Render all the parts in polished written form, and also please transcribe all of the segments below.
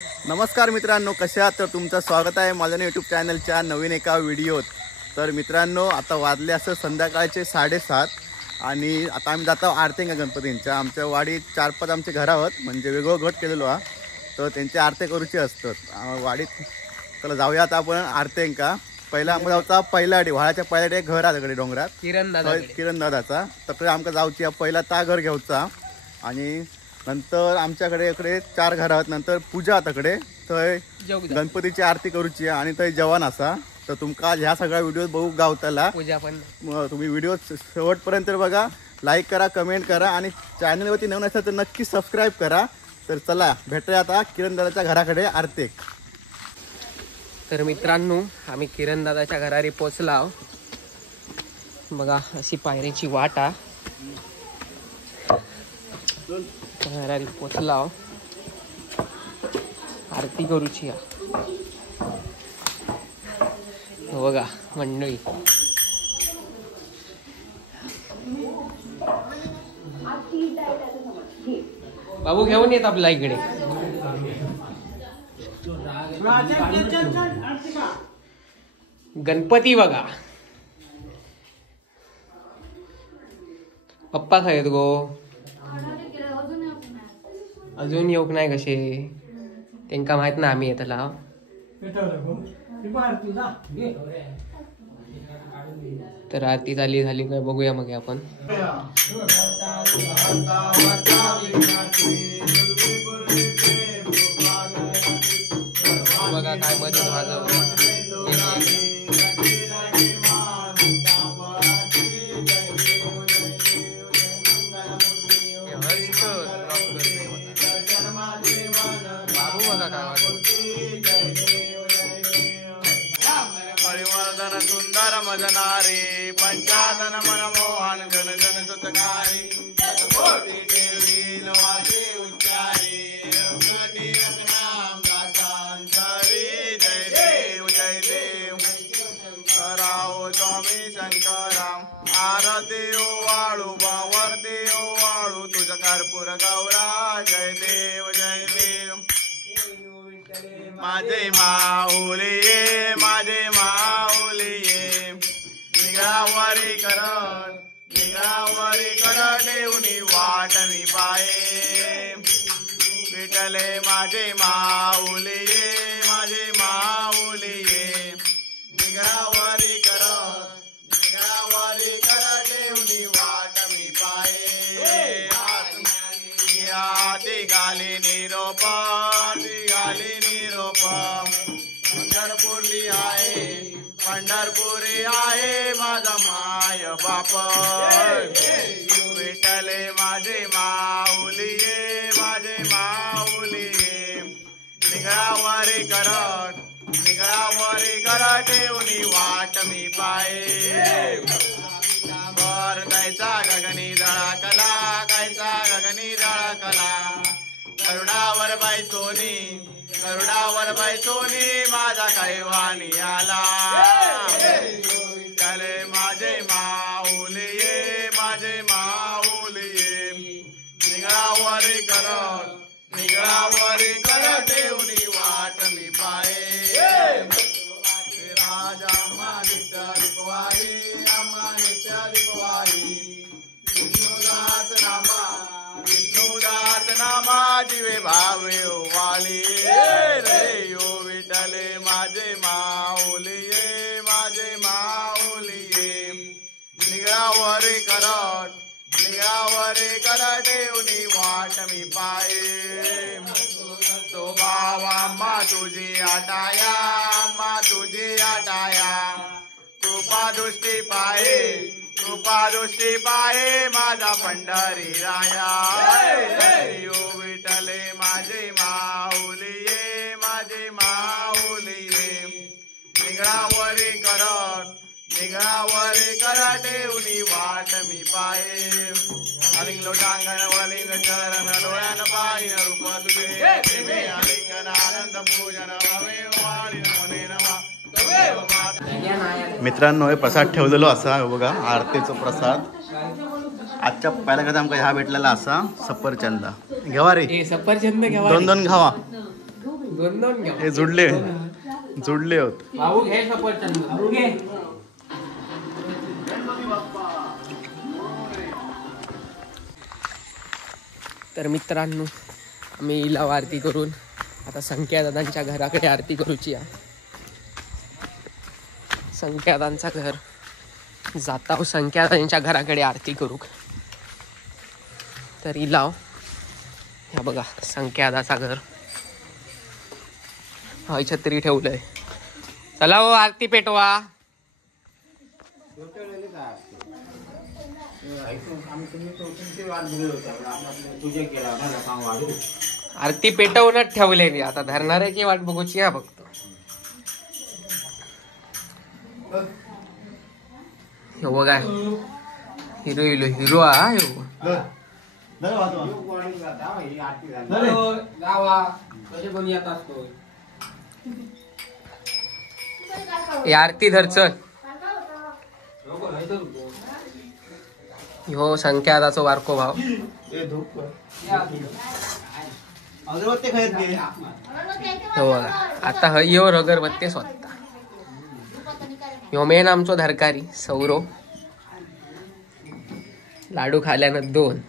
नमस्कार मित्रांनो, कसे आहात? तर तुमचं स्वागत आहे माझ्या यूट्यूब चॅनलच्या नवीन एका व्हिडिओत। तर मित्रांनो, आता वाजले असं संध्याकाळचे 7:30 आणि आता आम्ही जातो आरतींगा गणपतींच्या। आमच्या वाडीत 4-5 आमचे घर आहोत, म्हणजे वेगळं गट केलेलो हा, तर त्यांचे आरती करूचे असतात वाडीत। चला जाऊया आता आपण आरतींगा। पहिला आमचा जाऊचा पहिलाडी व्हाळाच्या पहिलाडी घर आहे तिकडे डोंगरात, किरण दादाचा। तर आमका जाऊची पहिला ता घर घेऊचा आणि नंतर आमच्याकडे इकडे 4 घर आहेत। नंतर पूजा तकडे थंय गणपतीची आरती करूची आणि थंय जेवण असा। तर तुमका ह्या सगळ्या व्हिडिओ बघू गावताला पूजा पण तुम्ही व्हिडिओ शेवटपर्यंत बघा, लाईक करा, कमेंट करा आणि चॅनलवरती नवीन असेल तर नक्की सबस्क्राईब करा। तर चला भेटूया आता किरण दादाच्या घराकडे आरतीक। तर मित्रांनो, आम्ही किरण दादाच्या घरारी पोचला बघा। अशी पायरीची वाट आ घरारी पोचला, आरती करूची बघा मंडळी। बाबू घेऊन येत आपल्या इकडे गणपती बघा। पप्पा खायत गो अजून येऊक नाही कसे, त्यांका माहित ना आम्ही येतला। तर आरती झाली काय बघूया मग आपण। बघा काय मध्ये माझं परिवर्तन सुंदर मजनारी पंचादन मन मोहन जन जन सुतकारी उच्चारी जय देव कराओ स्वामी शंकराम आरती ओ वाळू बावरती ओ वाळू तुझ कर्पूर गौरा जय देव जय देव। माझे माऊलिये माझे माऊलिये निगावारी कर ठेवणी वाट मी पाये विठले माझे माऊलिये माझे माऊलिये निगावारी कर ठेवणी वाट मी पाये। आती गाली निरोप पंढरपुरी आहे माझा माय बाप विठले माझे माऊलिये माझे माऊलिये निगळावारी कर ठेवणी वाट मी पाये। वर गायचा गगनी जळकला गायचा गगनी जळकला गरुडावर बाई सोनी माझा कैवानी आला विठले माझे माऊलिये माझे माऊलिये निगळावरी कर ठेवणी वाट मी पाये। राजा मानित्य रिपवारी विष्णुदास नामा जीवे भावे वाली रे ओ विठले माझे माऊलिये माझे माऊलिये निगळावरी कर ठेवणी वाट मी पाये। तो भावा अम्मा तुझी आटाया कृपा दृष्टी पाहे माझा पंढरी राया ओ विठले माझे माऊलिये माझे माऊलिये निगळावरी कर ठेवणी वाट मी पाये। अलिंग लोटांगण वलिंग चरण डोळ्यान पाहिन रूप तुझे प्रेमे अलिंगन आनंद पूजन भवे वाळी नमने नमा। मित्रांनो, हे प्रसाद ठेवलेलो असा बघा, आरतीचा प्रसाद। आजच्या पहिल्या कधी आमका ह्या भेटलेला असा सफरचंद घेवा रे, सफरचंद घेवा, 2-2 घावा दोन दोन घ्या हे जुडले होत. भाऊ घे सफरचंद भाऊ घे. तर मित्रांनो आम्ही इलाव आरती करून आता संख्या दादांच्या घराकडे आरती करूची आहे. संख्या दादांचा घर जाता संख्या दादांच्या घराकडे आरती करू. तर इलाव ह्या बघा संख्या दादाचा घर हा छत्री ठेवलंय. चला हो आरती पेटवा. आरती पेटवूनच ठेवलेली आता धरणार आहे की वाट बघूची हा बघतो. हो बघा हिरो हिरो हिरो हा ह्यो. आरती धर चल. हो संख्यादाचो बारको भाव. हो आता हय्योर अगरबत्ती स्वतः ह्यो मेन आमचो धरकारी सौरव. लाडू खाल्यानं 2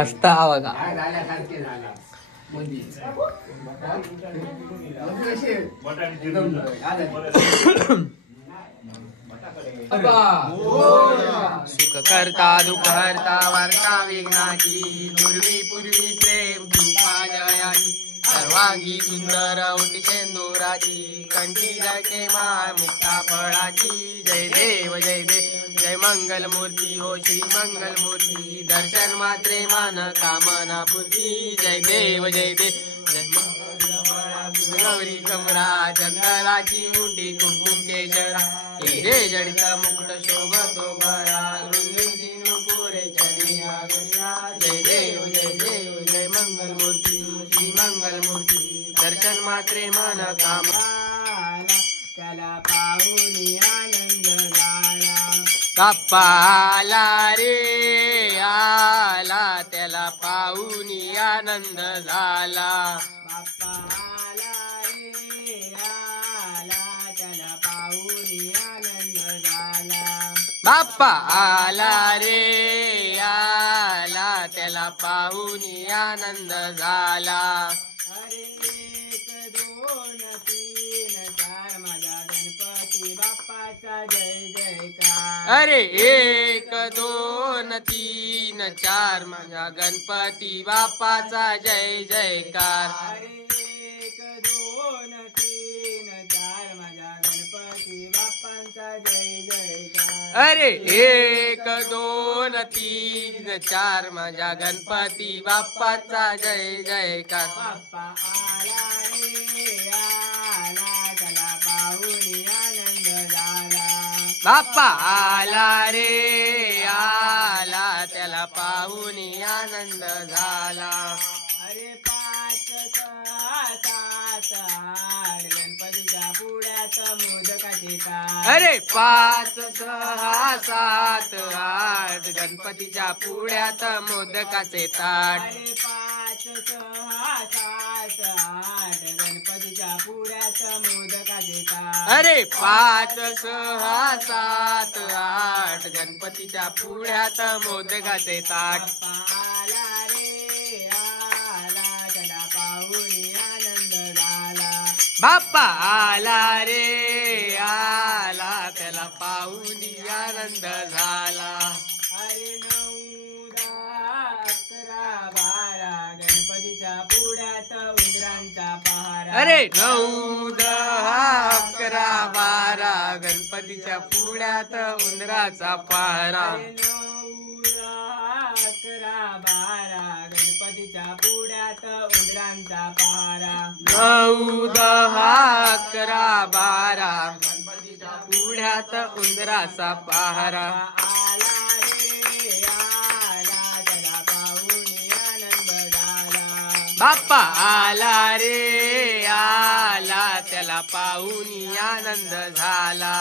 असता हा बघा. सुख करता दुःख हरता वार्ता विघ्नाची पूर्वी पूर्वी प्रेम कृपा जयाची सर्वांगी सुंदर ओटी शेंदुराची कंठी जळके माळ मुक्ता फळाची. जय देव जय देव जय मंगल मूर्ती हो श्री मंगल मूर्ती दर्शन मात्रे मान कामना पूर्ती. जय देव जय देव जय गौरी कमरा चंदनाची मुठी कुंकुम केशरा जय जडित मुकुट शोभतो भरा रुंदी नुपुरे चनिया गरिया. जय देव जय मंगल मूर्ती श्री मंगल मूर्ती दर्शन मात्रे मन कामना त्याला पाहुनी आनंद झाला. बाप्पा आला रे आला त्याला पाहुनी आनंद झाला. बाप्पा आला रे आला त्याला पाहुनी आनंद झाला. बाप्पा आला रे आला त्याला पाहुनी आनंद झाला. अरे 1 2 3 4 माझा गणपती बाप्पाचा जय जयकार. अरे 1 2 3 4 माझा गणपती बाप्पाचा जय जयकार. अरे 1 2 3 4 माझा गणपती बाप्पाचा जय जयकार. बाप्पा आला रे आला त्याला पाहुनी आनंद झाला. बाप्पा आला रे आला त्याला पाहुनी आनंद झाला. अरे 5 6 7 8 गणपतीच्या पुढ्यात मोदकाचे ताट. अरे 5 6 7 8 गणपतीच्या पुढ्यात मोदकाचे ताट. अरे 5 6 7 8 गणपतीच्या पुढ्यात मोदकाचे ताट. अरे 5 6 7 8 गणपतीच्या पुढ्यात मोदकाचे ताट. आला रे आला त्याला पाहुनी आनंद झाला. बाप्पा आला रे आला त्याला पाहुनी आनंद झाला. अरे 9 10 11 12 गणपतीच्या पुढ्यात उंदरांचा पहारा. अरे 9 10 11 12 गणपतीच्या पुढ्यात उंदराचा पहारा. 9 10 11 12 गणपतीच्या पुढ्यात उंदरांचा पहारा. 9 10 11 12 गणपतीच्या पुढ्यात उंदराचा पहारा. आला रे आला त्याला पाहुनी आनंद झाला. बाप्पा आला रे आला त्याला पाहुनी आनंद झाला.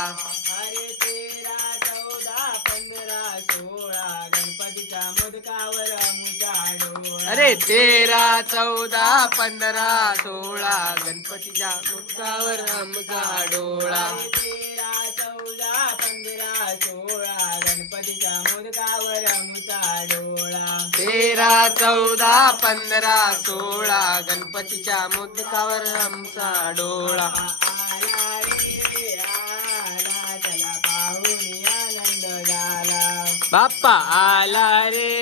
अरे 13 14 15 16 गणपतीच्या मोदकावर मुचा डोळा. अरे 13, 14, 15, 16 गणपतीच्या मुखावर आमचा डोळा. 13, 14, 15, 16 गणपतीच्या मोदकावर आमचा डोळा. 13, 14, 15, 16 गणपतीच्या मोदकावर आमचा डोळा. आला रे आला त्याला पाहून आनंद झाला. बाप्पा आला रे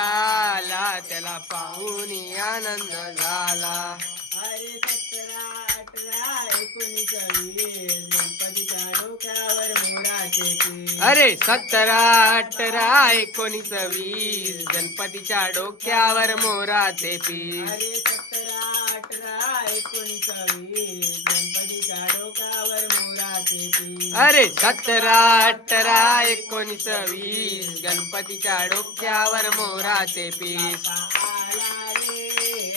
आला त्याला पाहून आनंद झाला. अरे 17, 18, 19, 20 गणपतीच्या डोक्यावर मोराचे पीठ. अरे 17, 18, 19, 20 गणपतीच्या डोक्यावर मोराचे पीठ. अरे 17, 18, 19, 20 गणपतीच्या डोक्यावर मोराचे पीठ. अरे 17, 18, 19, 20 गणपतीच्या डोक्यावर मोराचे पीठ. आला रे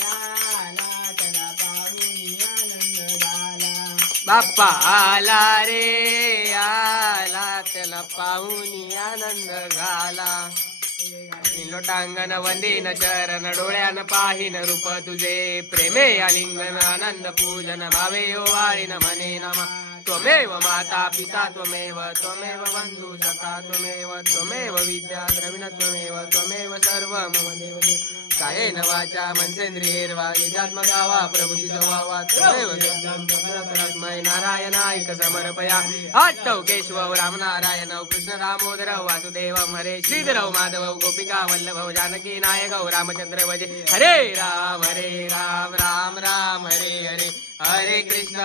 आला त्याला पाहून आनंद झाला. बाप्पा आला रे आला त्याला पाहून आनंद झाला. लोटांगण वंदीन चरण डोळ्यान पाहिन रूप तुझे. प्रेमे आलिंगन आनंद पूजन भावे ओवाळीन मने नमा. त्वमेव माता पिता त्वमेव बंधु सखा त्वमेव विद्या द्रविण त्वमेव सर्व मम देव. कायेन वाचा मनसेंद्रियैर्वा निजात्मका वा प्रभुती स्वभावा त्वमेव तस्मै नारायणाय समर्पया. आट्टौ केशवौ रामनारायणौ कृष्ण दामोदरौ वासुदेवं हरे श्रीधरौ माधवौ गोपिका वल्लभौ जानकी नायकौ रामचंद्र भजे. हरे राम राम राम हरे हरे. हरे कृष्ण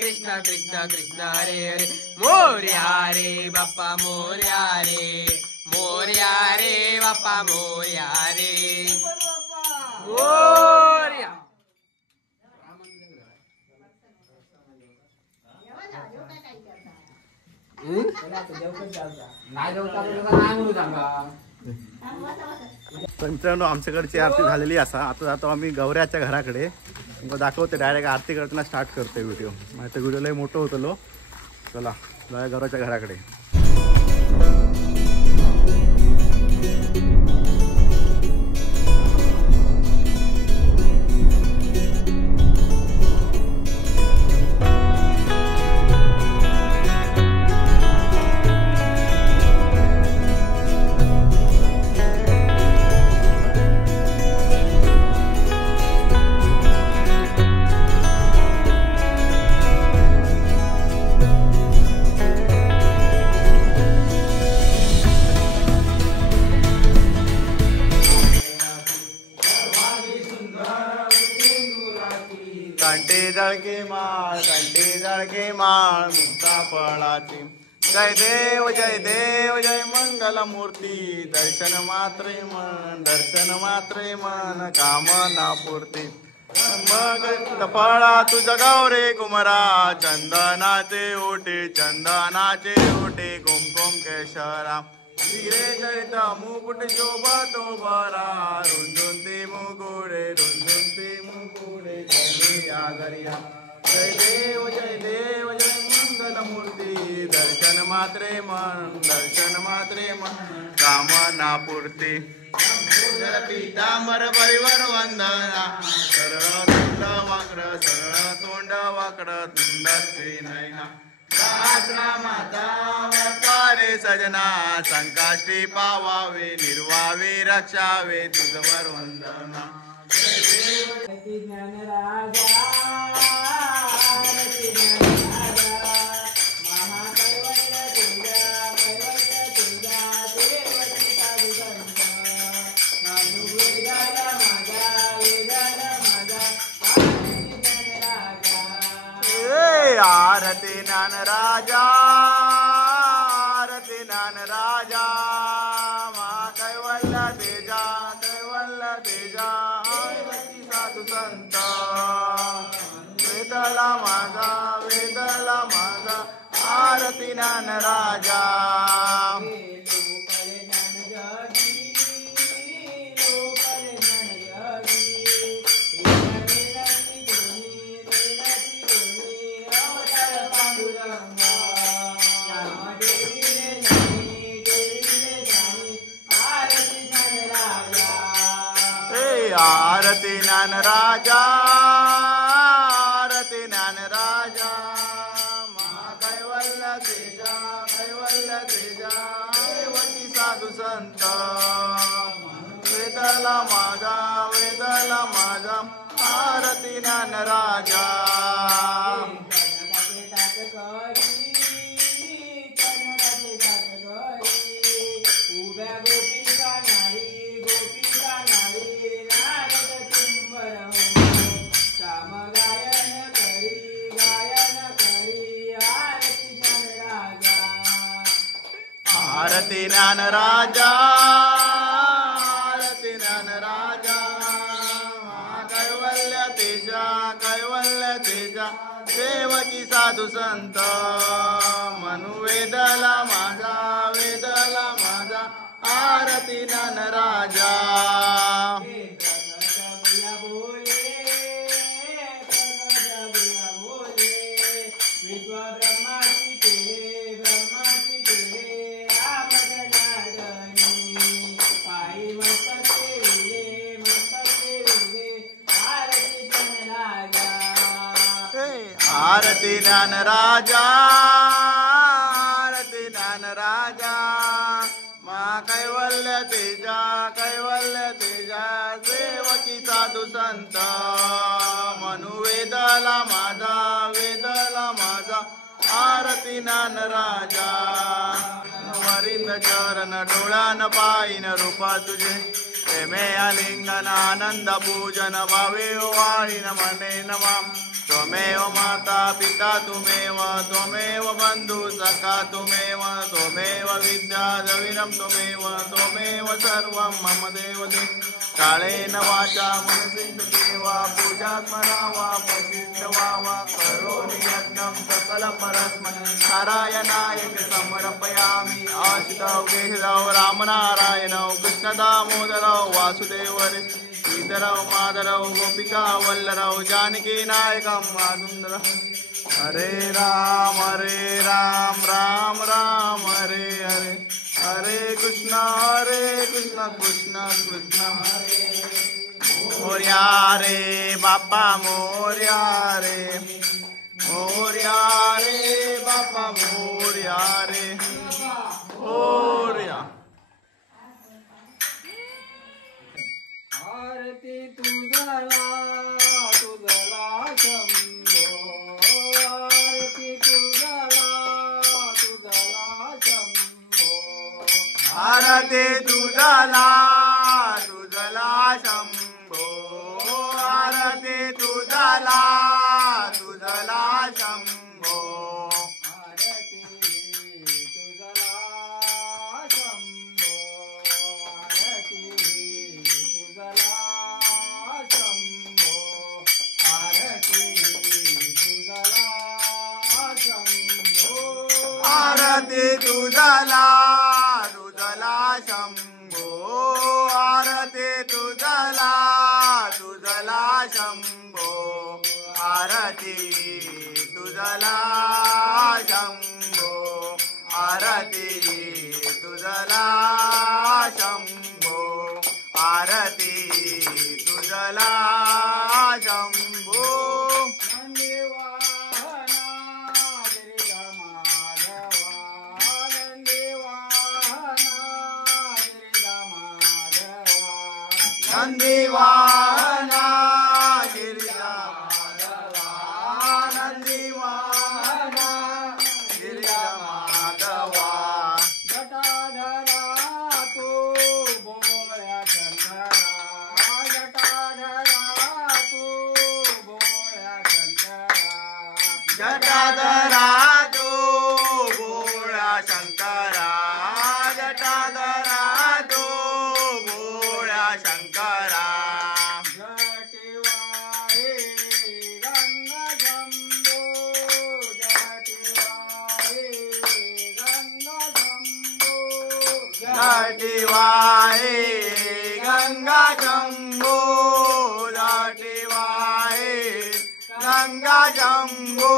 कृष्ण कृष्ण हरे हरे. मोरया रे बाप्पा मोरया रे बाप्पा मोरया रे मोरया. तर मित्रांनो आमच्याकडची आरती झालेली असा. आता जातो आम्ही गौऱ्याच्या घराकडे. मग दाखवते डायरेक्ट आरती करताना स्टार्ट करते व्हिडिओ. माहिती व्हिडिओ लय मोठं होतं. चला जाऊया गौऱ्याच्या घराकडे. कंटे जळके माळ मुक्ता फळाची. जय देव जय मंगल मूर्ती. दर्शन मात्रे मन कामना पूर्ती. मग फळा तुझ गौरे कुमरा. चंदनाचे ओटे कुमकुम केशरा. हिरे जळता मुकुट शोभा तो बरा. रुंदुंती मुकुडे आगरिया. जय देव जय मंगल मूर्ती. दर्शन मात्रे मन कामना पूर्ती. पीतांबर परिवर वंदना. सरळ तोंड वाकड तुंडचे नयना. माता रे सजना. संकाष्टी पावावे निर्वावे रक्षावे तुझवर वंदना. आरती ज्ञान राजा. मा कैवल्य तेजा साधू संत. वेदला माझा आरती ज्ञान राजा. ज्ञानराजा आरती ज्ञानराजा कैवल्य तेजा कैवल्य तेजा देवकी साधू संत वेदला माझा आरती ज्ञानराजा उभ्या गोपिका नारी नारद चिंबर श्याम गायन करी आरती ज्ञानराजा आरती ज्ञानराजा कैवल्य तेजा देवकी साधू संत मनु वेदला माझा आरती ज्ञानराजा आरती ज्ञानराजा कैवल्य तेजा देवकी साधू संत मनु वेदला माझा आरती ज्ञानराजा वरिंद चरण डोळ्यान पाईन रूपा तुझे प्रेमे आलिंगन आनंद पूजन भावे वाळीन मने नमाम त्वमेव माता पिता त्वमेव बंधु सखा त्वमेव विद्या द्रविणं त्वमेव सर्वं मम देव काळेन वाचा मनसेन्द्रियेवा पूजात्मना वा प्रसिद्धवा वा करोमि यज्ञं सकलं परस्मै नारायणाय समर्पयामि आश्रितौ केशवौ रामनारायणौ कृष्णदामोदरौ वासुदेवरे श्रीधरौ माधरौ गोपिका वल्लरौ जानकी नायकं माधुंदरौ हरे राम राम राम हरे हरे हरे कृष्ण कृष्ण कृष्ण हरे मोर्या रे बापा मोर्या रे बापा मोर्या रे मोर्या आरती तुझला शंभो आरती तुझला शंभो आरती तुझला शंभो आरती तुझला शंभो आरती तुझला शंभो आरती तुझला शंभो आरती तुझला शंभो आरती तुझला शंभो आरती तुझला शंभो आरती तुझला शंभो आरती तुझला शंभो आरती तुझला शंभो नंदीवाहना गिरिजा माधवा नंदीवाहना गिरिजा माधवा जटाधरा तू बोळ्या शंकरा जटाधरा तू बोळ्या शंकरा जटाधरा तू भोळा शंकरा जटाधरा तू भोळा शंकरा जटिवाए गंगा जंबो जटिवाए गंगा जंबो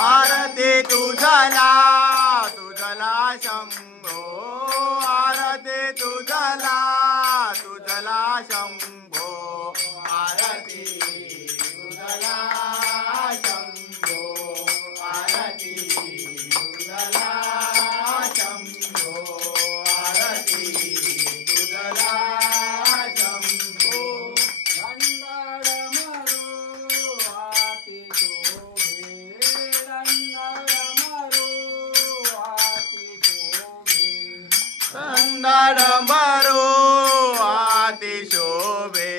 आरती तुझला तुझला शंभो आरती तुझला तुझला शंभो आरती तुझला शंभो आरती तुझला शंभो आरती तुझला शंभो रंदाडमरू हाती शोभे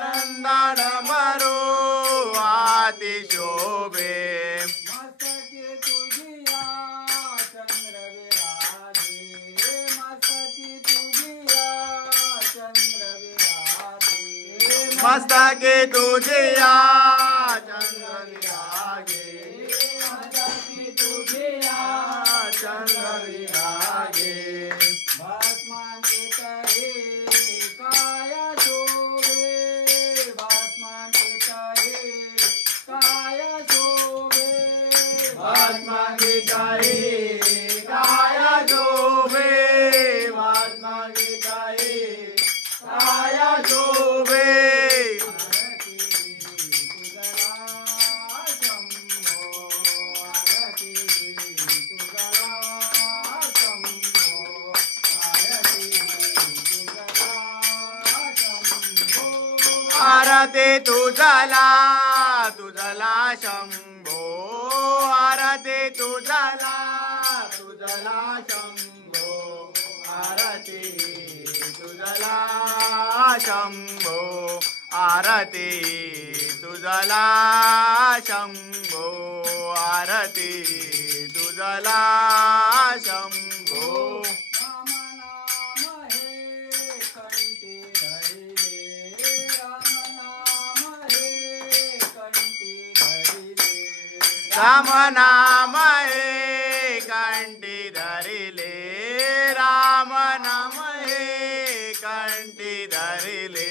नंदाडमरू आती शोभे मस्तकी तुझिया चंद्र विराजे मस्तकी तुझिया चंद्र विराजे मस्तके तुझिया चंद्र विराजे मस्तकी तुझिया चंद्र विराजे भस्मांकित हे काय शोभे भस्मांकित हे काय शोभे भस्मगीताई काय शोभे भस्मगीताई काय शोभे आरती तुझला तुझला शंभो आरती तुझला तुझला शंभो आरती तुझला शंभो आरती तुझला शंभो आरती तुझला शंभो राम नाम हे कंठी धरिले राम नाम हे कंठी धरिले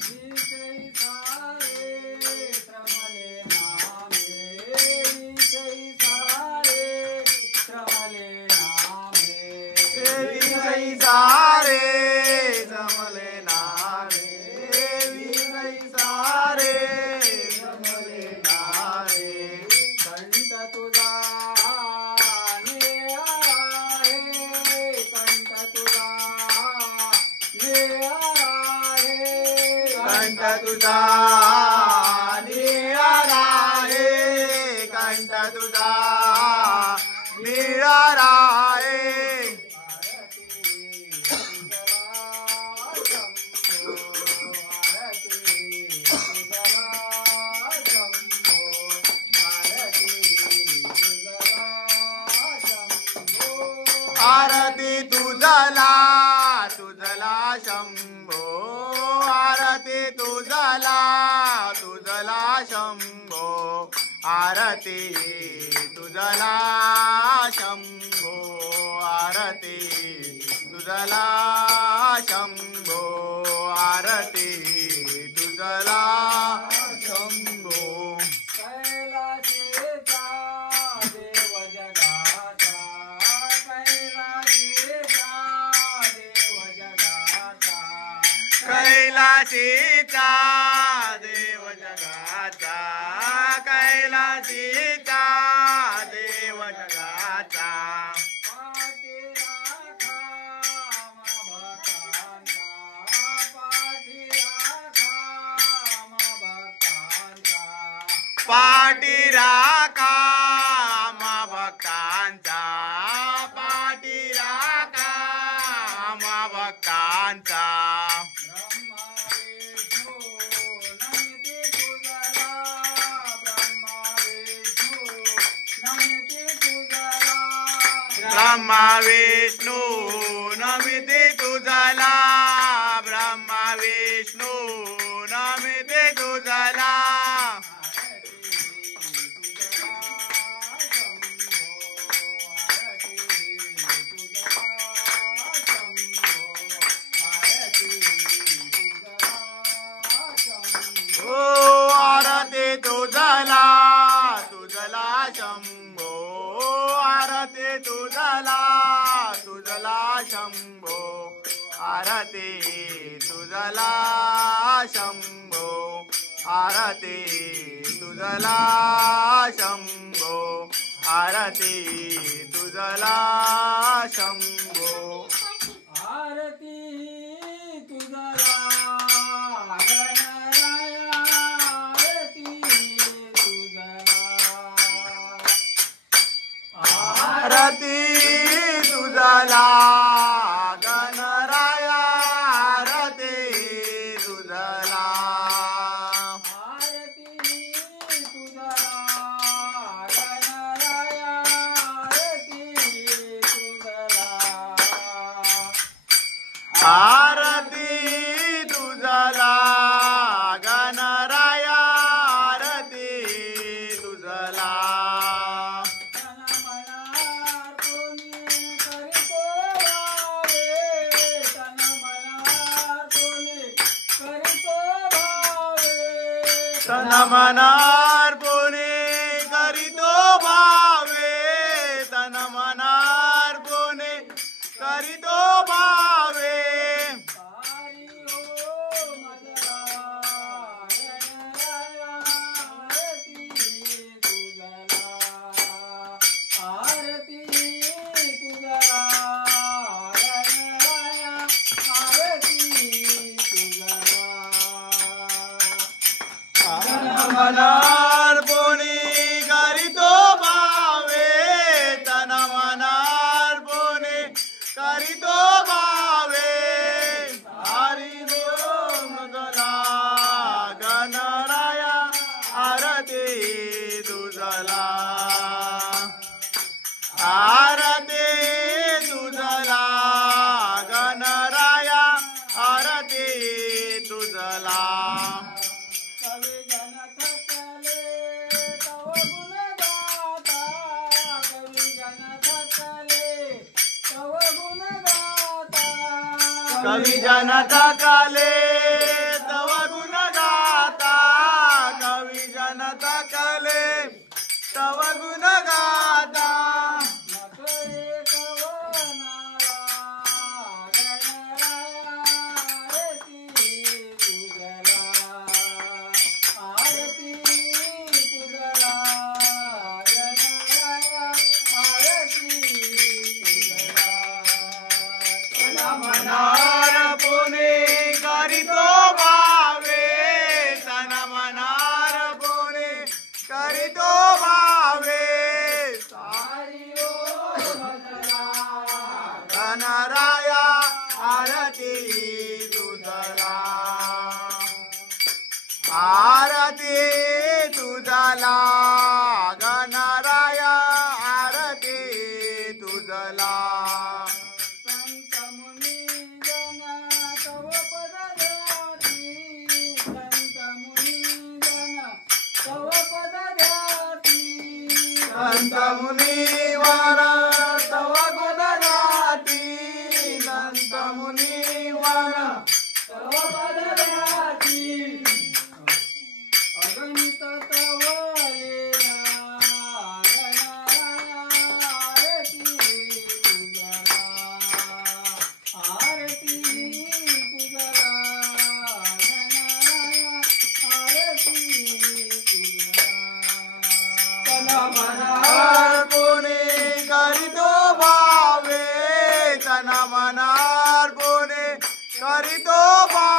विषय सारे श्रमले नामे विषय सारे श्रमले नामे विषय सारे जमले नारे विषय सारे जमले नारे कंठ तुझा निळा आहे कंठ तुझा निळा आहे कंठ तुझा निळा आहे कंठ तुझा निळा आहे आरती तुझला तुझला शंभो आरती तुझला तुझला शंभो आरती तुझला शंभो आरती तुझला शंभो आरती तुझला शंभो कैलासेचा देव जगाचा कैलासेचा देव जगाचा कैलासीचा देव जगाचा कैलासीचा देव जगाचा पाठी राखा मा भक्तांचा पाठी राखा मा भक्तांचा पाठी राखा आम्हा भक्तांचा पाठी राखा आम्हा भक्तांचा ब्रह्मा विष्णू नमिते तुझला ब्रह्मा विष्णू नमिते तुझला ओ आरती तुझला तुझला शंभो आरती तुझला शंभो आरती तुझला शंभो आरती तुझला शंभो आरती तुझला आरती तुझला गणराया आरती तुझला आरती तुझला गणराया आरती तुझला आरती तुझला गणराया आरती तुझला तन मनार पुणे करीतो भावे तन मनार पुणे करीतो भावे मनार पुणे करीतो भावे तन मनार पुणे करीतो भावे हरी ओम तुझला गणराया आरती तुझला आरती तुझला गणराया आरती तुझला कवी जन थकले तव गुण गाता कवी जन थकले तव गुण गाता मनार पुणे करीतो भावे तन मनार पुणे करीतो भावे गणराया आरती तुझला आरती तुझला गणराया आरती तुझला संत मुनिवर तव गुण गाती संत मुनिवर तव गुण गाती अगणित तव लीला आरती तुझला आरती तुझला आरती तुझला तन मनार पुणे करीतो भावे तन मनार पुणे करीतो भावे